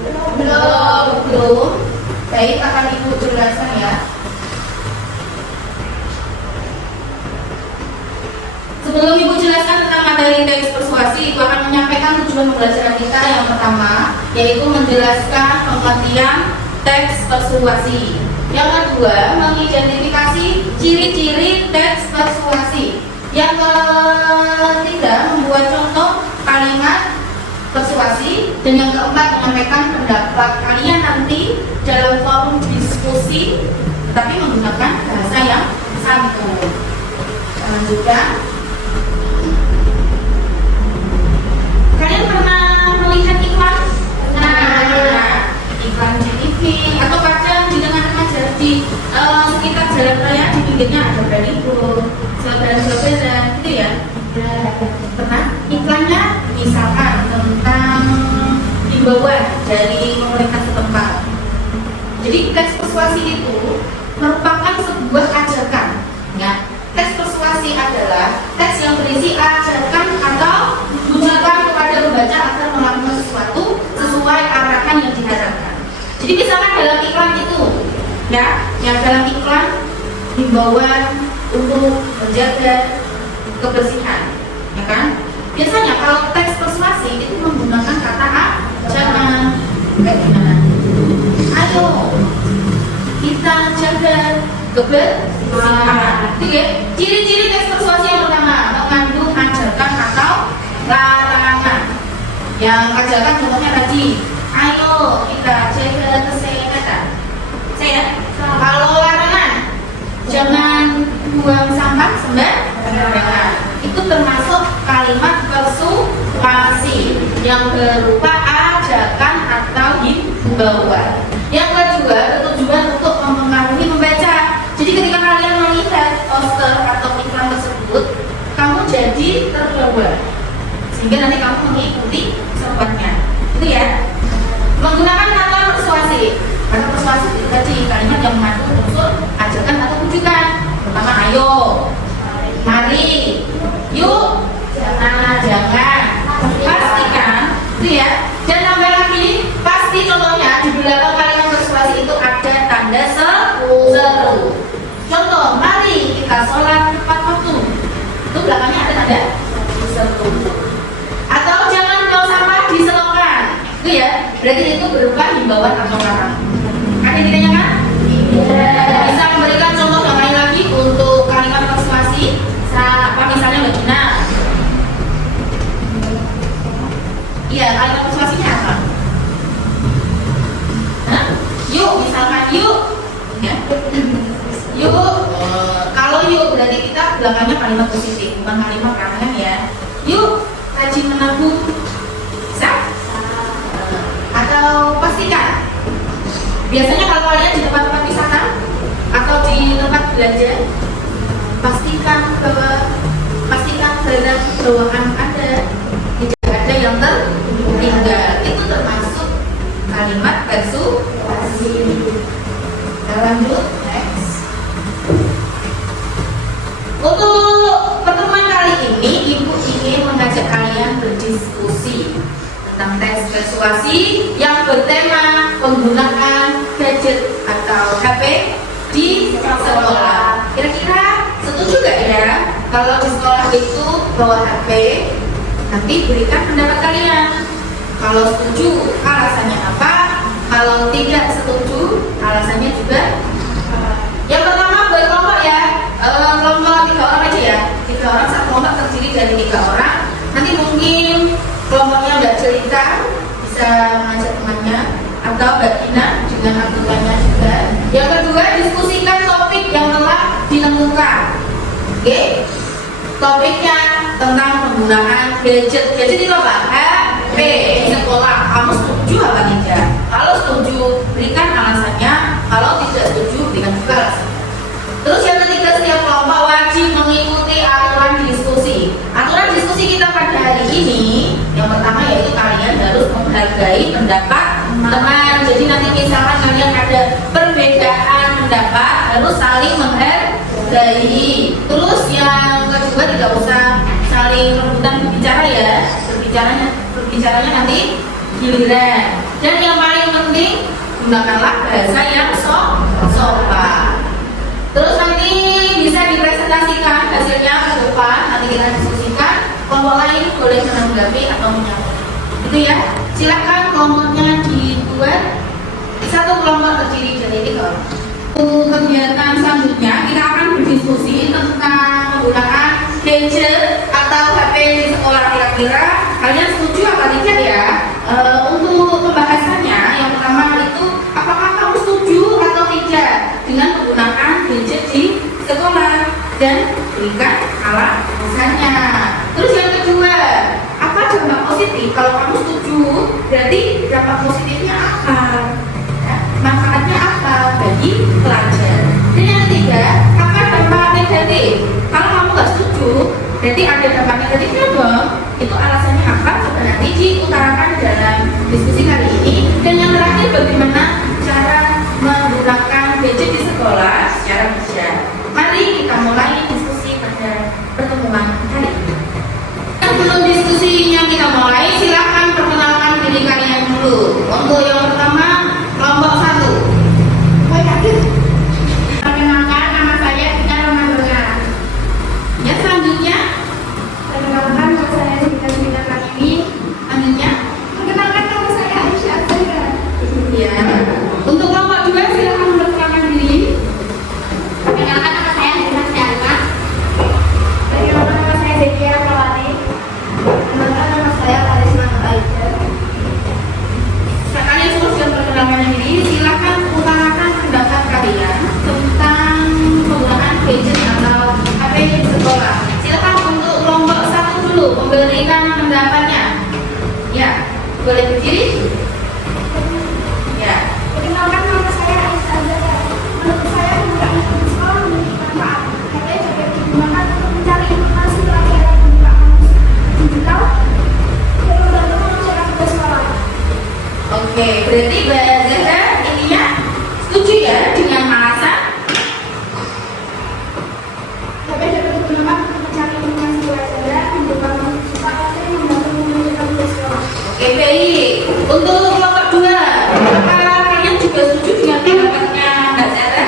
Belum. Baik, akan Ibu jelaskan ya. Sebelum Ibu jelaskan tentang materi teks persuasi, Ibu akan menyampaikan tujuan pembelajaran kita yang pertama, yaitu menjelaskan pengertian teks persuasi. Yang kedua, mengidentifikasi ciri-ciri teks persuasi. Yang ketiga, membuat contoh kalimat persuasi. Dan yang keempat, menyampaikan pendapat kalian nanti dalam forum diskusi, tapi menggunakan bahasa yang santun. Lanjutkan. Kalian pernah melihat iklan? Iklan di TV atau kadang didengarkan aja di sekitar jalan raya, di pinggirnya ada branding, selebaran gitu ya. Pernah? Iklannya misalkan tentang himbauan dari pemerintah setempat. Jadi teks persuasi itu merupakan sebuah ajakan. Ya, teks persuasi adalah teks yang berisi ajakan atau bujukan kepada pembaca agar melakukan sesuatu sesuai arahan yang diharapkan. Jadi misalkan dalam iklan itu, ya, yang dalam iklan himbauan untuk menjaga kebersihan, ya kan? Biasanya kalau teks persuasi itu menggunakan kata jangan, kayak gimana? Ayo kita jaga kebersihan. Itu ya. Ciri-ciri teks persuasi yang pertama, mengandung ajakan atau larangan. Yang ajakan contohnya tadi, ayo kita jaga kesehatan. Saya, kalau larangan, jangan buang sampah sembarangan. Itu termasuk kalimat persuasi yang berupa ajakan atau himbauan. Yang kedua, bertujuan untuk mempengaruhi pembaca. Jadi ketika kalian melihat poster atau iklan tersebut, kamu jadi terbawa, sehingga nanti kamu mengikuti seruannya. Itu ya. Menggunakan kata persuasi. Kata persuasi itu tadi kalimat yang mengandung unsur ajakan atau rujukan. Pertama, ayo, mari, yuk, jangan, pastikan, itu ya. Dan tambah lagi, pasti contohnya di belakang kalimat persuasi itu ada tanda seru. Contoh, mari kita sholat tepat waktu. Itu belakangnya ada tanda seru. Atau jangan buang sampah di selokan. Itu ya. Berarti itu berupa himbauan atau larangan. Ada yang ditanyakan? Iya. Bisa memberikan contoh yang lain lagi untuk kalimat persuasi? Apa misalnya Mbak Gina? Iya, kalimat persuasinya apa? Hah? Yuk, misalkan yuk. Ya. Yuk. Kalau yuk berarti kita belakangnya kalimat positif, bukan kalimat larangan ya. Yuk, rajin menabung. Bisa? Atau pastikan. Biasanya kalau kalian di tempat-tempat wisata atau di tempat belanja, pastikan barang bawaan Anda tidak ada yang tertinggal. Itu termasuk kalimat persuasi. Kita lanjut next. Untuk pertemuan kali ini, Ibu ingin mengajak kalian berdiskusi tentang teks persuasi yang bertema penggunaan gadget atau HP di sekolah. Kira-kira setuju gak ya kalau di sekolah itu bawa HP? Nanti berikan pendapat kalian. Kalau setuju, alasannya apa? Kalau tidak setuju, alasannya juga. Yang pertama buat kelompok ya, kelompok 3 orang aja ya. 3 orang, satu kelompok terdiri dari 3 orang. Nanti mungkin kelompoknya Mbak Cerita bisa mengajak temannya, atau Mbak Gina dengan anggotanya juga. Yang kedua, diskusikan topik yang telah ditemukan. Oke? Topiknya tentang penggunaan gadget. Gadget itu apa? HP di sekolah. Kamu setuju apa tidak? Kalau setuju, berikan alasannya. Kalau tidak setuju, berikan juga alasannya. Terus yang ketiga, setiap kelompok wajib mengikuti aturan diskusi. Aturan diskusi kita pada hari ini, yang pertama yaitu kalian harus menghargai pendapat teman. Jadi nanti misalkan kalian ada perbedaan pendapat, harus saling menghargai. Terus yang kedua, tidak usah saling rebutan berbicara ya. Berbicaranya nanti giliran. Dan yang paling penting, gunakanlah bahasa yang sopan. Terus nanti bisa dipresentasikan hasilnya ke depan, nanti kita diskusikan. Kelompok lain boleh menanggapi atau menyampaikan. Itu ya. Silakan kelompoknya dibuat. Satu kelompok terdiri dari 3 orang. Untuk kegiatan selanjutnya kita akan berdiskusi tentang penggunaan gadget atau HP di sekolah. Kira-kira kalian setuju apa tidak ya? Untuk pembahasannya yang pertama itu apakah kamu setuju atau tidak dengan menggunakan gadget di sekolah dan berikan alasannya. Terus yang kedua, apa dampak positif? Kalau kamu setuju, berarti dampak positifnya apa? Manfaatnya apa bagi pelajar? Dan yang ketiga, apa dampak negatif? Kalau kamu nggak setuju, berarti ada dampak negatifnya dong. Itu alasannya apa? Coba nanti diutarakan dalam diskusi kali ini. Dan yang terakhir, bagaimana cara menggunakan gadget di sekolah secara bijak. Mari kita mulai diskusi pada pertemuan kali ini. Sebelum diskusinya kita mulai, silakan perkenalkan diri kalian dulu. Untuk yang pertama, kelompok 1. Perkenalkan, nama saya Tika Ramadona. Ya, selanjutnya perkenalkan, nama saya Tika Kartini. Selanjutnya perkenalkan, nama saya Aisyah Azhara. Ya. Untuk kelompok 2, silakan memperkenalkan diri. Perkenalkan, nama saya Nika Syarma. Perkenalkan, nama saya Zekia Prawati. Perkenalkan, nama saya Karisma Aida. Sekali semua sudah perkenalkan diri, silakan utarakan pendapat kalian tentang penggunaan gadget atau HP di sekolah. Silakan untuk kelompok 1 dulu memberikan pendapatnya. Ya, boleh berdiri. Ya. Perkenalkan, nama saya Aisyah Azhara. Menurut saya penggunaan gadget di sekolah memiliki manfaat. HP juga digunakan untuk mencari informasi pelajaran menggunakan digital dan membantu masyarakat di sekolah. Oke, berarti Mbak Zahra ininya setuju ya dengan alasan HP dapat digunakan untuk mencari informasi pelajaran, membantu supaya sering membantu mengerjakan tugas sekolah. Oke, baik. Untuk kelompok 2, apakah kalian juga setuju dengan pendapatnya Mbak Zahra?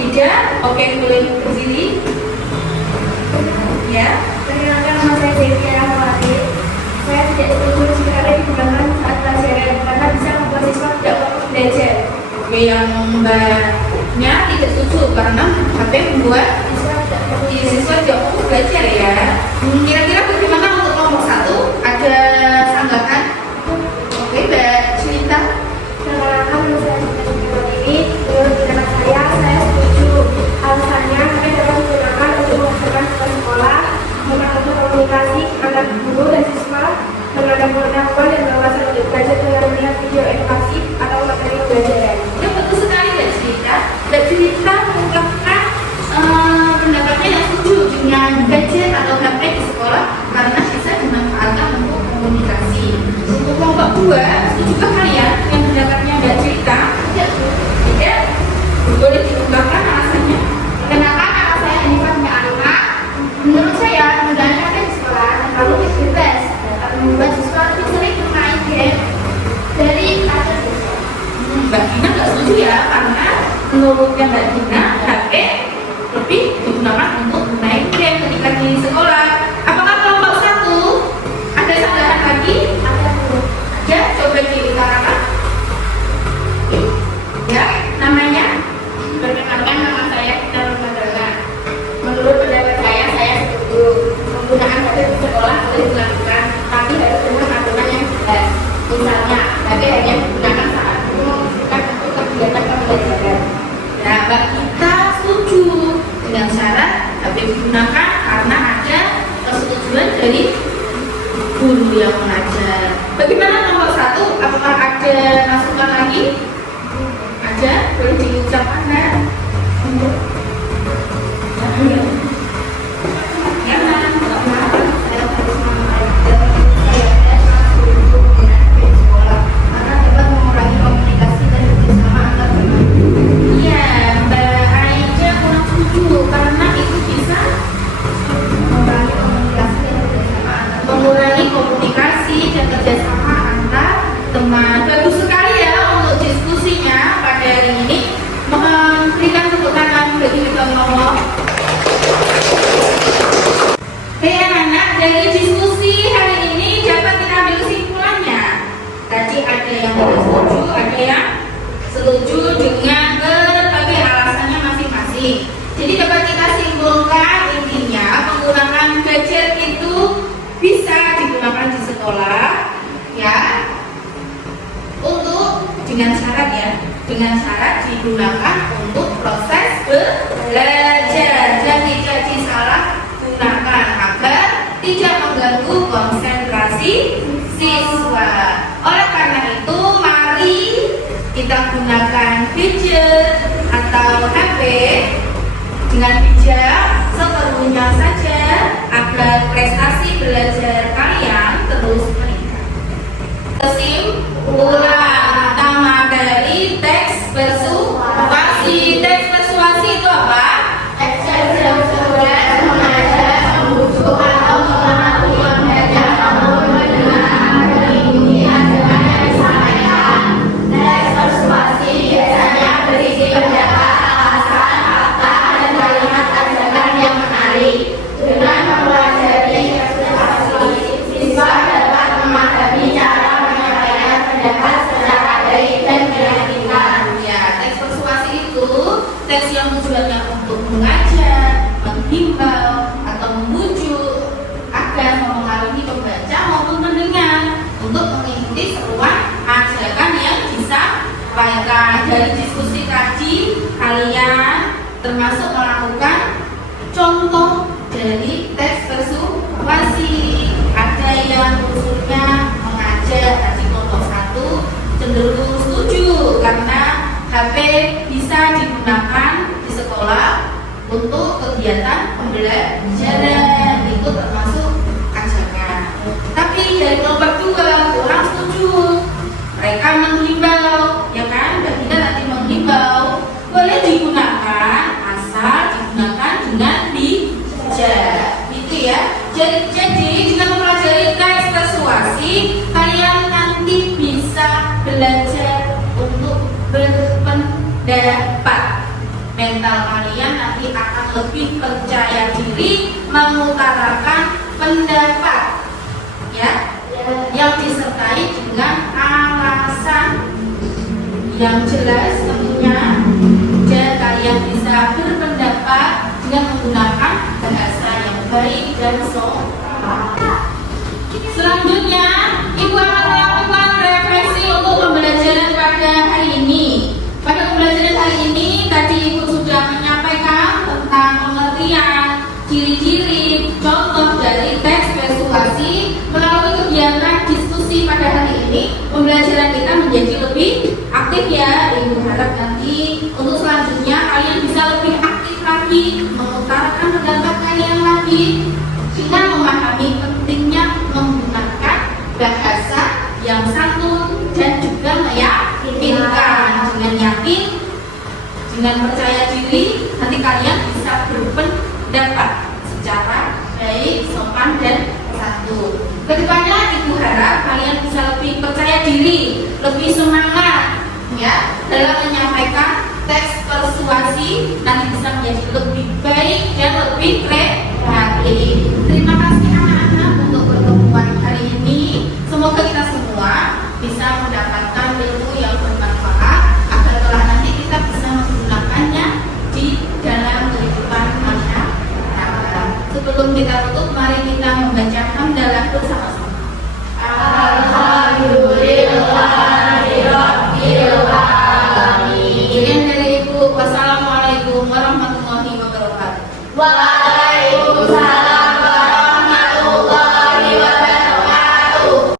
Tidak? Oke, boleh berdiri. Ya. Perkenalkan, nama saya Zekia Prawati. Saya tidak setuju jika HP digunakan saat pelajaran karena bisa membuat siswa tidak fokus belajar. Oke, yang Mbaknya tidak setuju karena HP membuat siswa tidak fokus belajar ya. Kira-kira bagaimana untuk kelompok 1? Ada sanggahan? Oke, Mbak Cinta. Perkenalkan, nama saya Zekia Prawati. Menurut pendapat saya setuju. Alasannya, HP dapat digunakan untuk melaksanakan tugas sekolah, mempermudah komunikasi antar guru dan siswa, mengenai pengetahuan dan wawasan untuk belajar dengan melihat video edukasi atau materi pembelajaran. Ya, betul sekali Mbak Cinta. Mbak Cinta mengungkapkan pendapatnya yang setuju dengan gadget atau HP di sekolah karena bisa dimanfaatkan untuk komunikasi. Untuk kelompok 2, setujukah kalian dengan pendapatnya Mbak Cinta? Tidak? Boleh diungkapkan alasannya? Perkenalkan, nama saya Hanifah Mbak. Menurut saya, penggunaan HP di sekolah terlalu bebas dapat membuat siswa lebih sering bermain game dari pada siswa. Mbak Dina nggak setuju ya, karena menurutnya Mbak Dina HP lebih digunakan untuk bermain game ketika di sekolah. Apakah kelompok 1 ada sanggahan lagi? Ada, coba diutarakan. Ya, namanya? Perkenalkan, nama saya Tika Ramadona. Menurut pendapat saya setuju. Penggunaan HP di sekolah boleh dilakukan, tapi harus dengan aturan yang jelas. Misalnya, HP hanya digunakan saat guru bukan untuk kegiatan pembelajaran. Ya, Mbak kita setuju dengan syarat HP digunakan karena ada persetujuan dari guru yang mengajar. Bagaimana nomor 1? Apakah ada masukan lagi? Ada? Boleh diucapkan ya? Ya, Karena dapat mengurangi komunikasi dan kerjasama antar guru. iya, Mbak Aida kurang setuju karena itu bisa Mengurangi komunikasi dan kerjasama antar mengurangi komunikasi dan kerjasama antar teman-teman. Bagus sekali ya untuk diskusinya pada hari ini. Mohon berikan tepuk tangan bagi Allah. Oke anak-anak, dari diskusi hari ini dapat kita ambil kesimpulannya. Tadi ada yang setuju, ada yang setuju dengan berbagai alasannya masing-masing. Jadi dapat kita simpulkan intinya penggunaan gadget itu bisa digunakan di sekolah ya, untuk dengan syarat digunakan untuk proses belajar dan tidak disalahgunakan agar tidak mengganggu konsentrasi siswa. Oleh karena itu mari kita gunakan gadget atau HP dengan bijak, seperlunya saja agar prestasi belajar kalian terus meningkat. Kesimpulan utama dari teks persuasi. Teks persuasi itu apa? Teks persuasi mengajar, membujuk atau mempengaruhi pembelajar untuk mendengar kemudian dengan yang disampaikan. Teks persuasi biasanya berisi pendapat, alasan, fakta, dan kalimat ajakan yang menarik. Dengan mempelajari teks persuasi, siswa dapat memahami cara menyampaikan pendapat secara baik dan meyakinkan. Ya, teks persuasi itu teks yang tujuannya untuk mengajak, menghimbau, atau membujuk agar mempengaruhi pembaca maupun pendengar untuk mengikuti seruan ajakan yang disampaikan. Dari diskusi tadi kalian termasuk melakukan contoh dari teks persuasi. Ada yang usulnya mengajak, tadi contoh 1 cenderung setuju karena HP bisa digunakan di sekolah untuk kegiatan pembelajaran, itu termasuk ajakan. Tapi dari kelompok 2 kurang setuju, mereka menghimbau, ya kan? Dan kita nanti menghimbau boleh digunakan asal digunakan dengan bijak, gitu ya. Jadi dengan mempelajari teks persuasi, kalian nanti bisa belajar untuk berpendapat. Mental kalian nanti akan lebih percaya diri mengutarakan pendapat, ya, yang disertai dengan alasan yang jelas tentunya, dan kalian bisa berpendapat dengan menggunakan bahasa yang baik dan sopan. Selanjutnya, Ibu akan melakukan refleksi untuk pembelajaran pada hari ini. Pada pembelajaran hari ini, tadi Ibu sudah menyampaikan tentang pengertian, ciri-ciri, contoh dari teks persuasi. Melalui kegiatan diskusi pada hari ini, pembelajaran kita menjadi lebih aktif ya. Ibu harap nanti untuk selanjutnya kalian bisa lebih aktif lagi, mengutarakan pendapat kalian lagi, dengan memahami pentingnya menggunakan bahasa yang santun dan juga meyakinkan. Dengan yakin, dengan percaya diri, nanti kalian bisa berpendapat secara baik, sopan, dan santun. Kedepannya Ibu harap kalian bisa lebih percaya diri, lebih semangat ya dalam menyampaikan teks persuasi, nanti bisa menjadi lebih baik dan lebih kreatif. Terima kasih anak-anak untuk pertemuan hari ini. Semoga kita semua bisa mendapatkan ilmu yang bermanfaat agar kelak nanti kita bisa menggunakannya di dalam kehidupan masyarakat. Sebelum kita